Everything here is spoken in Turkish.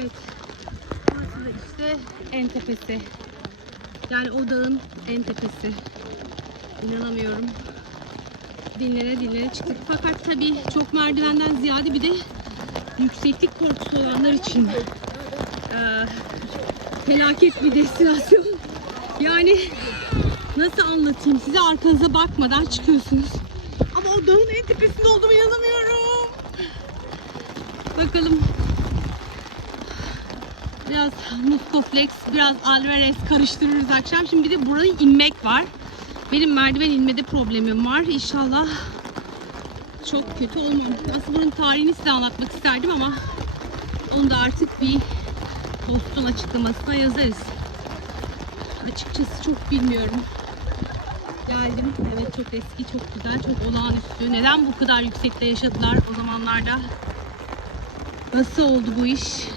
Evet. Burası da işte en tepesi. Yani o dağın en tepesi. İnanamıyorum. Dinlene dinlene çıktık. Fakat tabii çok merdivenden ziyade bir de yükseklik korkusu olanlar için eee, felaket bir destinasyon. Yani nasıl anlatayım size arkanıza bakmadan çıkıyorsunuz. Ama o dağın en tepesinde olduğumu inanamıyorum. Bakalım. Biraz Muscoflex, biraz Alvarez karıştırırız akşam. Şimdi bir de buranın inmek var. Benim merdiven inmede problemim var. İnşallah çok kötü olmam. Aslında bunun tarihini size anlatmak isterdim ama onu da artık bir postun açıklamasına yazarız. Açıkçası çok bilmiyorum. Geldim. Evet çok eski, çok güzel, çok olağanüstü. Neden bu kadar yüksekte yaşadılar o zamanlarda? Nasıl oldu bu iş?